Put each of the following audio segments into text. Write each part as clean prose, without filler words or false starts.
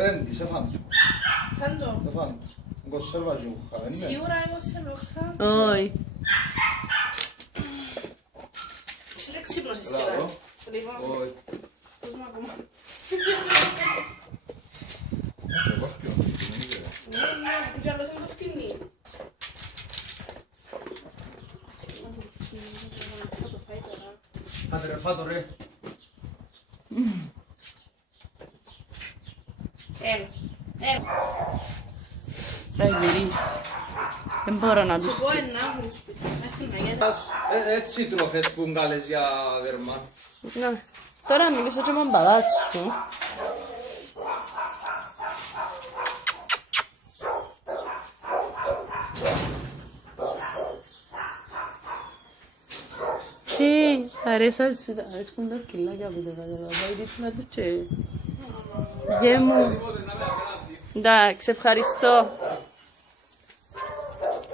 Rendi, se fanno. Fanno? Se fanno. Un conserva giucca, Sicura che conserva questa? Oi. C'è che si processione. Poi. Ma come? C'è qualche altro, non mi Già lo sono tutti lì. fatto re. Verissimo. Εμπόρανα τους. Σου πω ένα βρίσκεται. Μες στην αγέντα. Έτσι τροφές που βγάλες για Βερμάν. Ναι. Τώρα μιλήσω και με τον παπά σου. Τι, αρέσκουν τα σκυλάκια που δεν καταλαβαίνω. Δίπλα τους και... Γε μου. Εντάξει, ευχαριστώ.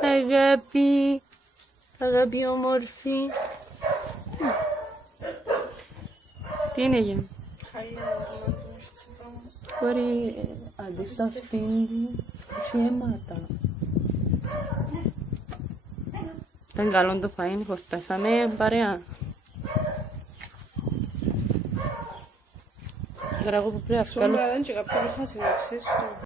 Αγάπη, αγάπη όμορφη. Τι είναι γε μου. Μπορεί, αντί στα αυτήν, έχει αίματα. Ήταν καλό το φαΐν, χορτάσαμε παρέα. Τώρα εγώ που πρέπει να βγάλω. Σώμα δεν και κάποιο είχα συναξίσει.